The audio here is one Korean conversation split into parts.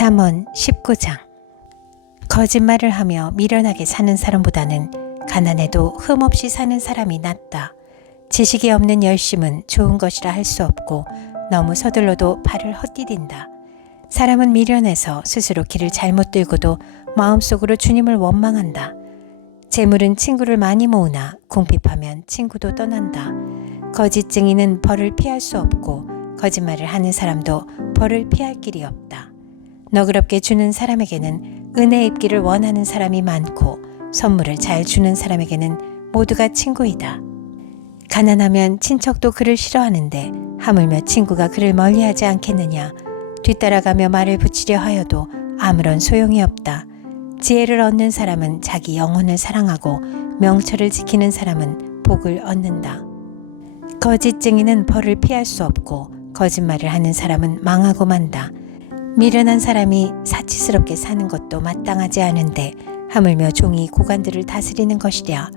잠언 19장. 거짓말을 하며 미련하게 사는 사람보다는 가난해도 흠없이 사는 사람이 낫다. 지식이 없는 열심은 좋은 것이라 할 수 없고 너무 서둘러도 발을 헛디딘다. 사람은 미련해서 스스로 길을 잘못 들고도 마음속으로 주님을 원망한다. 재물은 친구를 많이 모으나 궁핍하면 친구도 떠난다. 거짓 증인은 벌을 피할 수 없고 거짓말을 하는 사람도 벌을 피할 길이 없다. 너그럽게 주는 사람에게는 은혜 입기를 원하는 사람이 많고 선물을 잘 주는 사람에게는 모두가 친구이다. 가난하면 친척도 그를 싫어하는데 하물며 친구가 그를 멀리하지 않겠느냐. 뒤따라가며 말을 붙이려 하여도 아무런 소용이 없다. 지혜를 얻는 사람은 자기 영혼을 사랑하고 명철을 지키는 사람은 복을 얻는다. 거짓 증인은 벌을 피할 수 없고 거짓말을 하는 사람은 망하고 만다. 미련한 사람이 사치스럽게 사는 것도 마땅하지 않은데 하물며 종이 고관들을 다스리는 것이랴.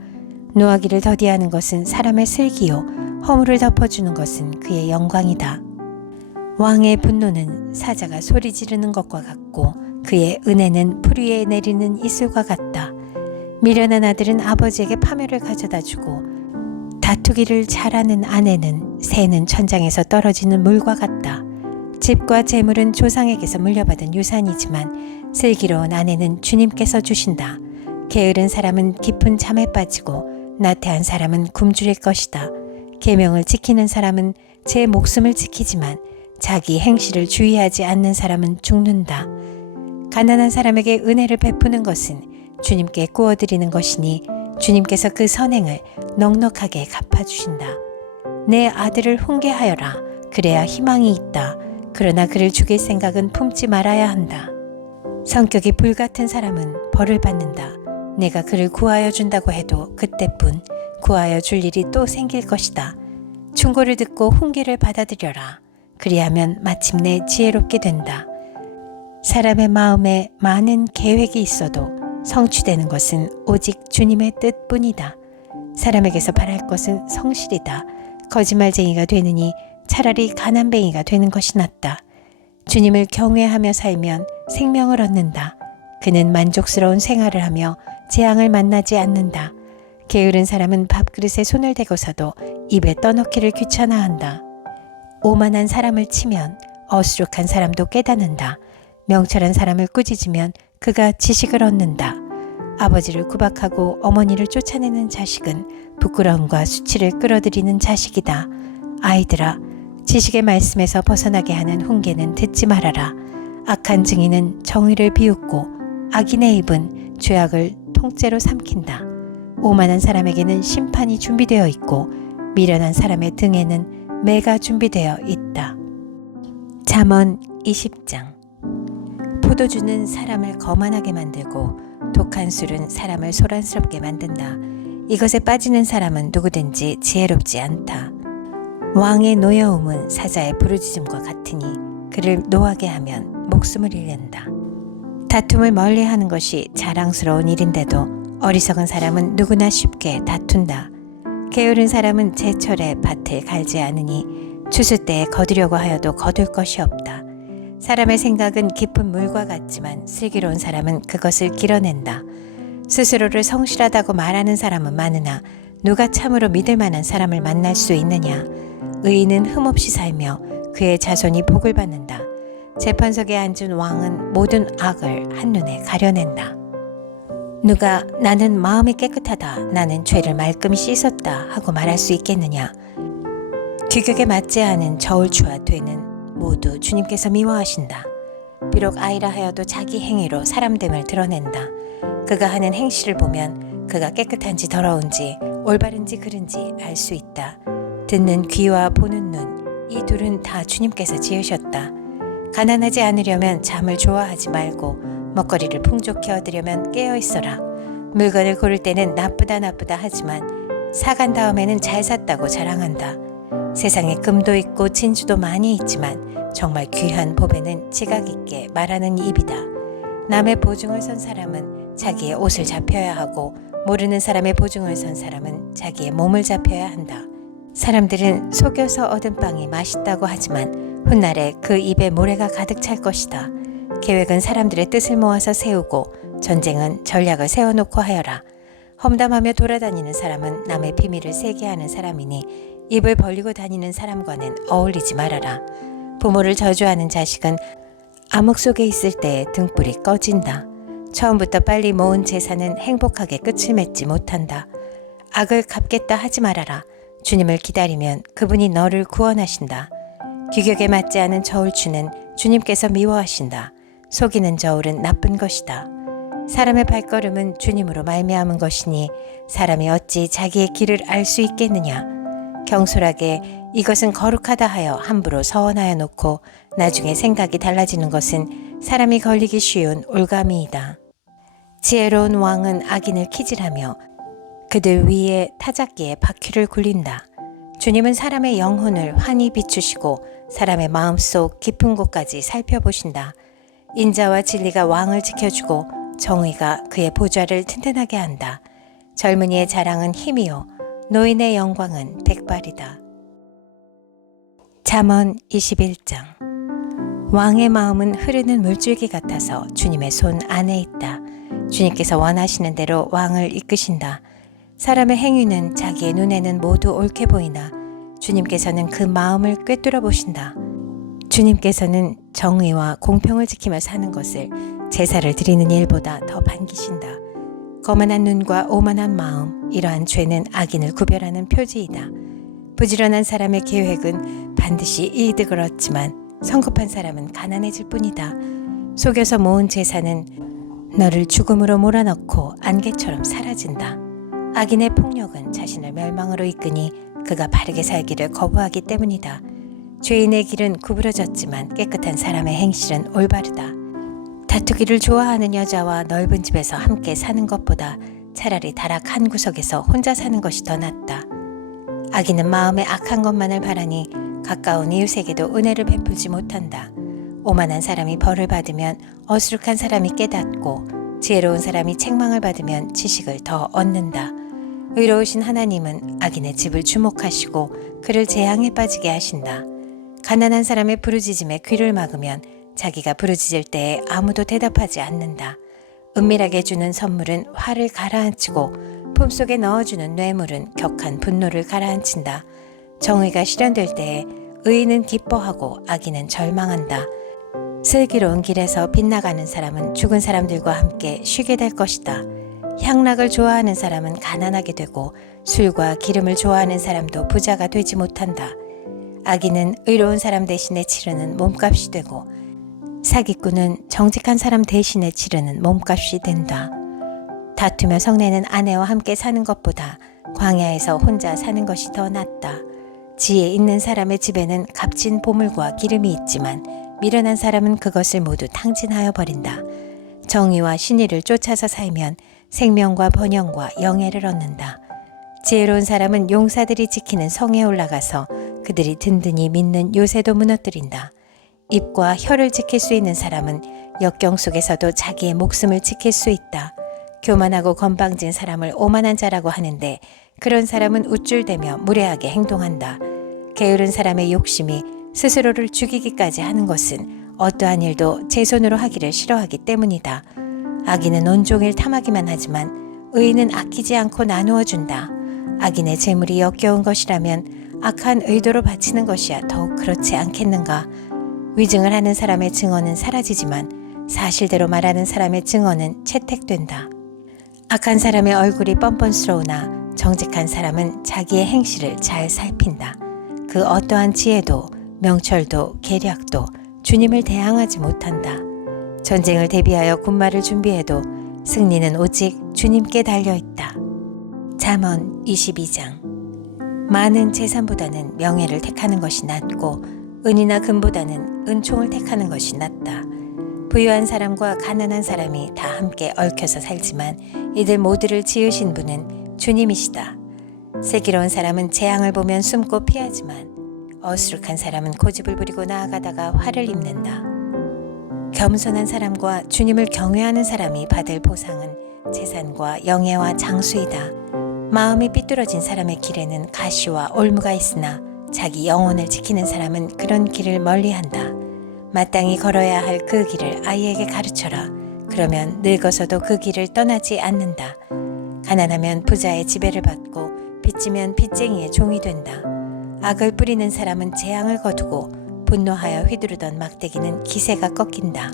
노하기를 더디하는 것은 사람의 슬기요 허물을 덮어주는 것은 그의 영광이다. 왕의 분노는 사자가 소리 지르는 것과 같고 그의 은혜는 풀 위에 내리는 이슬과 같다. 미련한 아들은 아버지에게 파멸을 가져다 주고 다투기를 잘하는 아내는 새는 천장에서 떨어지는 물과 같다. 집과 재물은 조상에게서 물려받은 유산이지만 슬기로운 아내는 주님께서 주신다. 게으른 사람은 깊은 잠에 빠지고 나태한 사람은 굶주릴 것이다. 계명을 지키는 사람은 제 목숨을 지키지만 자기 행실을 주의하지 않는 사람은 죽는다. 가난한 사람에게 은혜를 베푸는 것은 주님께 구워드리는 것이니 주님께서 그 선행을 넉넉하게 갚아주신다. 내 아들을 훈계하여라. 그래야 희망이 있다. 그러나 그를 죽일 생각은 품지 말아야 한다. 성격이 불같은 사람은 벌을 받는다. 내가 그를 구하여 준다고 해도 그때뿐 구하여 줄 일이 또 생길 것이다. 충고를 듣고 훈계를 받아들여라. 그리하면 마침내 지혜롭게 된다. 사람의 마음에 많은 계획이 있어도 성취되는 것은 오직 주님의 뜻뿐이다. 사람에게서 바랄 것은 성실이다. 거짓말쟁이가 되느니 차라리 가난뱅이가 되는 것이 낫다. 주님을 경외하며 살면 생명을 얻는다. 그는 만족스러운 생활을 하며 재앙을 만나지 않는다. 게으른 사람은 밥그릇에 손을 대고서도 입에 떠넣기를 귀찮아한다. 오만한 사람을 치면 어수룩한 사람도 깨닫는다. 명철한 사람을 꾸짖으면 그가 지식을 얻는다. 아버지를 구박하고 어머니를 쫓아내는 자식은 부끄러움과 수치를 끌어들이는 자식이다. 아이들아, 지식의 말씀에서 벗어나게 하는 훈계는 듣지 말아라. 악한 증인은 정의를 비웃고 악인의 입은 죄악을 통째로 삼킨다. 오만한 사람에게는 심판이 준비되어 있고 미련한 사람의 등에는 매가 준비되어 있다. 잠언 20장. 포도주는 사람을 거만하게 만들고 독한 술은 사람을 소란스럽게 만든다. 이것에 빠지는 사람은 누구든지 지혜롭지 않다. 왕의 노여움은 사자의 부르짖음과 같으니 그를 노하게 하면 목숨을 잃는다. 다툼을 멀리하는 것이 자랑스러운 일인데도 어리석은 사람은 누구나 쉽게 다툰다. 게으른 사람은 제철에 밭을 갈지 않으니 추수 때에 거두려고 하여도 거둘 것이 없다. 사람의 생각은 깊은 물과 같지만 슬기로운 사람은 그것을 길어낸다. 스스로를 성실하다고 말하는 사람은 많으나 누가 참으로 믿을 만한 사람을 만날 수 있느냐. 의인은 흠없이 살며 그의 자손이 복을 받는다. 재판석에 앉은 왕은 모든 악을 한눈에 가려낸다. 누가 나는 마음이 깨끗하다, 나는 죄를 말끔히 씻었다 하고 말할 수 있겠느냐. 규격에 맞지 않은 저울추와 되는 모두 주님께서 미워하신다. 비록 아이라 하여도 자기 행위로 사람됨을 드러낸다. 그가 하는 행실을 보면 그가 깨끗한지 더러운지 올바른지 그른지 알 수 있다. 듣는 귀와 보는 눈, 이 둘은 다 주님께서 지으셨다. 가난하지 않으려면 잠을 좋아하지 말고 먹거리를 풍족히 얻으려면 깨어 있어라. 물건을 고를 때는 나쁘다 하지만 사간 다음에는 잘 샀다고 자랑한다. 세상에 금도 있고 진주도 많이 있지만 정말 귀한 보배는 지각 있게 말하는 입이다. 남의 보증을 선 사람은 자기의 옷을 잡혀야 하고 모르는 사람의 보증을 선 사람은 자기의 몸을 잡혀야 한다. 사람들은 속여서 얻은 빵이 맛있다고 하지만 훗날에 그 입에 모래가 가득 찰 것이다. 계획은 사람들의 뜻을 모아서 세우고 전쟁은 전략을 세워놓고 하여라. 험담하며 돌아다니는 사람은 남의 비밀을 세게 하는 사람이니 입을 벌리고 다니는 사람과는 어울리지 말아라. 부모를 저주하는 자식은 암흑 속에 있을 때 등불이 꺼진다. 처음부터 빨리 모은 재산은 행복하게 끝을 맺지 못한다. 악을 갚겠다 하지 말아라. 주님을 기다리면 그분이 너를 구원하신다. 규격에 맞지 않은 저울추는 주님께서 미워하신다. 속이는 저울은 나쁜 것이다. 사람의 발걸음은 주님으로 말미암은 것이니 사람이 어찌 자기의 길을 알 수 있겠느냐. 경솔하게 이것은 거룩하다 하여 함부로 서원하여 놓고 나중에 생각이 달라지는 것은 사람이 걸리기 쉬운 올가미이다. 지혜로운 왕은 악인을 키질하며 그들 위에 타작기에 바퀴를 굴린다. 주님은 사람의 영혼을 환히 비추시고 사람의 마음속 깊은 곳까지 살펴보신다. 인자와 진리가 왕을 지켜주고 정의가 그의 보좌를 튼튼하게 한다. 젊은이의 자랑은 힘이요 노인의 영광은 백발이다. 잠언 21장. 왕의 마음은 흐르는 물줄기 같아서 주님의 손 안에 있다. 주님께서 원하시는 대로 왕을 이끄신다. 사람의 행위는 자기의 눈에는 모두 옳게 보이나 주님께서는 그 마음을 꿰뚫어 보신다. 주님께서는 정의와 공평을 지키며 사는 것을 제사를 드리는 일보다 더 반기신다. 거만한 눈과 오만한 마음, 이러한 죄는 악인을 구별하는 표지이다. 부지런한 사람의 계획은 반드시 이득을 얻지만 성급한 사람은 가난해질 뿐이다. 속여서 모은 재산은 너를 죽음으로 몰아넣고 안개처럼 사라진다. 악인의 폭력은 자신을 멸망으로 이끄니 그가 바르게 살기를 거부하기 때문이다. 죄인의 길은 구부러졌지만 깨끗한 사람의 행실은 올바르다. 다투기를 좋아하는 여자와 넓은 집에서 함께 사는 것보다 차라리 다락 한 구석에서 혼자 사는 것이 더 낫다. 악인은 마음에 악한 것만을 바라니 가까운 이웃에게도 은혜를 베풀지 못한다. 오만한 사람이 벌을 받으면 어수룩한 사람이 깨닫고 지혜로운 사람이 책망을 받으면 지식을 더 얻는다. 의로우신 하나님은 악인의 집을 주목하시고 그를 재앙에 빠지게 하신다. 가난한 사람의 부르짖음에 귀를 막으면 자기가 부르짖을 때에 아무도 대답하지 않는다. 은밀하게 주는 선물은 화를 가라앉히고 품속에 넣어주는 뇌물은 격한 분노를 가라앉힌다. 정의가 실현될 때에 의인은 기뻐하고 악인은 절망한다. 슬기로운 길에서 빗나가는 사람은 죽은 사람들과 함께 쉬게 될 것이다. 향락을 좋아하는 사람은 가난하게 되고 술과 기름을 좋아하는 사람도 부자가 되지 못한다. 악인은 의로운 사람 대신에 치르는 몸값이 되고 사기꾼은 정직한 사람 대신에 치르는 몸값이 된다. 다투며 성내는 아내와 함께 사는 것보다 광야에서 혼자 사는 것이 더 낫다. 지혜 있는 사람의 집에는 값진 보물과 기름이 있지만 미련한 사람은 그것을 모두 탕진하여 버린다. 정의와 신의를 쫓아서 살면 생명과 번영과 영예를 얻는다. 지혜로운 사람은 용사들이 지키는 성에 올라가서 그들이 든든히 믿는 요새도 무너뜨린다. 입과 혀를 지킬 수 있는 사람은 역경 속에서도 자기의 목숨을 지킬 수 있다. 교만하고 건방진 사람을 오만한 자라고 하는데 그런 사람은 우쭐대며 무례하게 행동한다. 게으른 사람의 욕심이 스스로를 죽이기까지 하는 것은 어떠한 일도 제 손으로 하기를 싫어하기 때문이다. 악인은 온종일 탐하기만 하지만 의인은 아끼지 않고 나누어 준다. 악인의 재물이 역겨운 것이라면 악한 의도로 바치는 것이야 더욱 그렇지 않겠는가. 위증을 하는 사람의 증언은 사라지지만 사실대로 말하는 사람의 증언은 채택된다. 악한 사람의 얼굴이 뻔뻔스러우나 정직한 사람은 자기의 행실을 잘 살핀다. 그 어떠한 지혜도 명철도 계략도 주님을 대항하지 못한다. 전쟁을 대비하여 군마를 준비해도 승리는 오직 주님께 달려있다. 잠언 22장. 많은 재산보다는 명예를 택하는 것이 낫고 은이나 금보다는 은총을 택하는 것이 낫다. 부유한 사람과 가난한 사람이 다 함께 얽혀서 살지만 이들 모두를 지으신 분은 주님이시다. 슬기로운 사람은 재앙을 보면 숨고 피하지만 어수룩한 사람은 고집을 부리고 나아가다가 화를 입는다. 겸손한 사람과 주님을 경외하는 사람이 받을 보상은 재산과 영예와 장수이다. 마음이 삐뚤어진 사람의 길에는 가시와 올무가 있으나 자기 영혼을 지키는 사람은 그런 길을 멀리한다. 마땅히 걸어야 할 그 길을 아이에게 가르쳐라. 그러면 늙어서도 그 길을 떠나지 않는다. 가난하면 부자의 지배를 받고 빚지면 빚쟁이의 종이 된다. 악을 뿌리는 사람은 재앙을 거두고 분노하여 휘두르던 막대기는 기세가 꺾인다.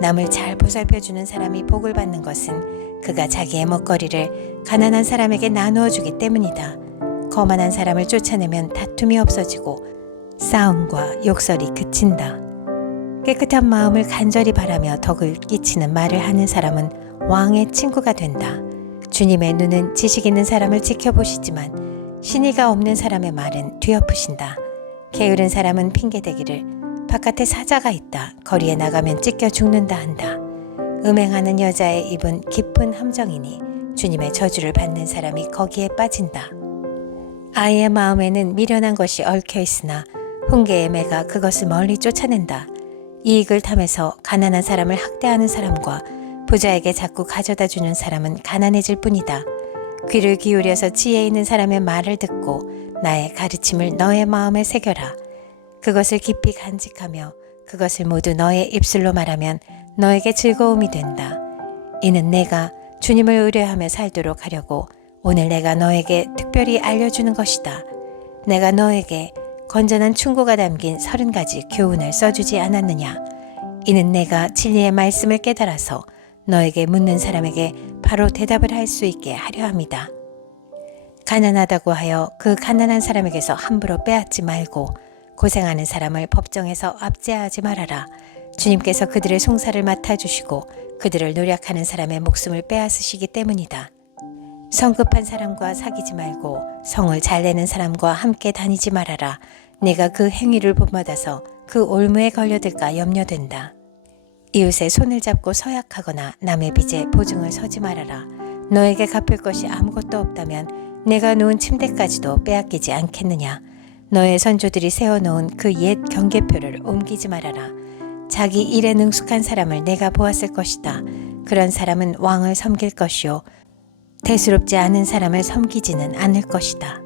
남을 잘 보살펴주는 사람이 복을 받는 것은 그가 자기의 먹거리를 가난한 사람에게 나누어 주기 때문이다. 거만한 사람을 쫓아내면 다툼이 없어지고 싸움과 욕설이 그친다. 깨끗한 마음을 간절히 바라며 덕을 끼치는 말을 하는 사람은 왕의 친구가 된다. 주님의 눈은 지식 있는 사람을 지켜보시지만 신의가 없는 사람의 말은 뒤엎으신다. 게으른 사람은 핑계대기를 바깥에 사자가 있다. 거리에 나가면 찢겨 죽는다 한다. 음행하는 여자의 입은 깊은 함정이니 주님의 저주를 받는 사람이 거기에 빠진다. 아이의 마음에는 미련한 것이 얽혀 있으나 훈계의 매가 그것을 멀리 쫓아낸다. 이익을 탐해서 가난한 사람을 학대하는 사람과 부자에게 자꾸 가져다 주는 사람은 가난해질 뿐이다. 귀를 기울여서 지혜 있는 사람의 말을 듣고 나의 가르침을 너의 마음에 새겨라. 그것을 깊이 간직하며 그것을 모두 너의 입술로 말하면 너에게 즐거움이 된다. 이는 내가 주님을 의뢰하며 살도록 하려고 오늘 내가 너에게 특별히 알려주는 것이다. 내가 너에게 건전한 충고가 담긴 30가지 교훈을 써주지 않았느냐. 이는 내가 진리의 말씀을 깨달아서 너에게 묻는 사람에게 바로 대답을 할 수 있게 하려 함이다. 가난하다고 하여 그 가난한 사람에게서 함부로 빼앗지 말고 고생하는 사람을 법정에서 압제하지 말아라. 주님께서 그들의 송사를 맡아주시고 그들을 노력하는 사람의 목숨을 빼앗으시기 때문이다. 성급한 사람과 사귀지 말고 성을 잘 내는 사람과 함께 다니지 말아라. 네가 그 행위를 본받아서 그 올무에 걸려들까 염려된다. 이웃의 손을 잡고 서약하거나 남의 빚에 보증을 서지 말아라. 너에게 갚을 것이 아무것도 없다면 내가 놓은 침대까지도 빼앗기지 않겠느냐. 너의 선조들이 세워놓은 그 옛 경계표를 옮기지 말아라. 자기 일에 능숙한 사람을 내가 보았을 것이다. 그런 사람은 왕을 섬길 것이요 대수롭지 않은 사람을 섬기지는 않을 것이다.